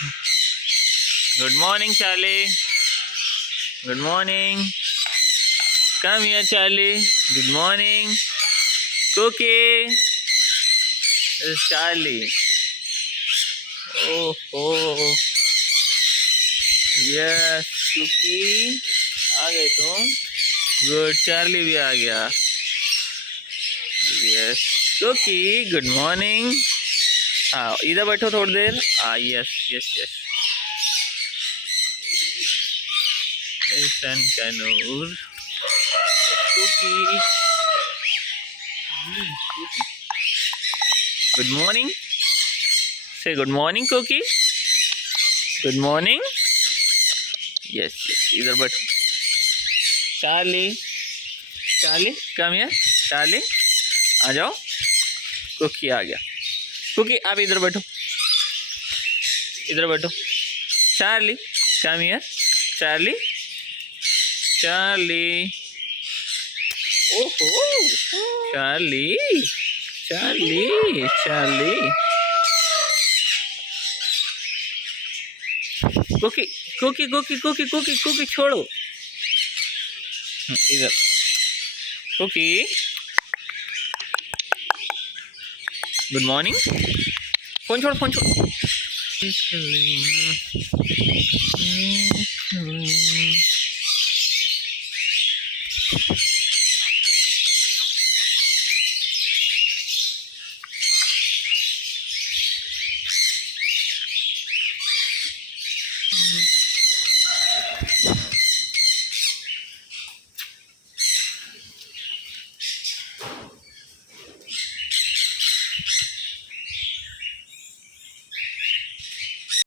Good morning, Charlie. Good morning. Come here, Charlie. Good morning. Cookie. This is Charlie. Oh, oh. Yes, Cookie. आ गए तुम? Good. Charlie भी आ गया. Yes. Cookie. Good morning. हाँ, इधर बैठो थोड़ी देर. Yes, yes, yes. सन का नूर. Cookie. Cookie. Good morning. Say good morning, Cookie. Good morning. Yes, yes. इधर बैठो. Charlie. Charlie, come here. Charlie, आ जाओ. कुकी आ गया. कुकी आप इधर बैठो. इधर बैठो. Charlie, come here. Charlie. Charlie. ओहो. Charlie. Charlie. Charlie. Cookie Cookie Cookie Cookie Cookie Cookie छोड़ो. इधर. कुकी. Good morning. फोन छोड़ फोन छोड़.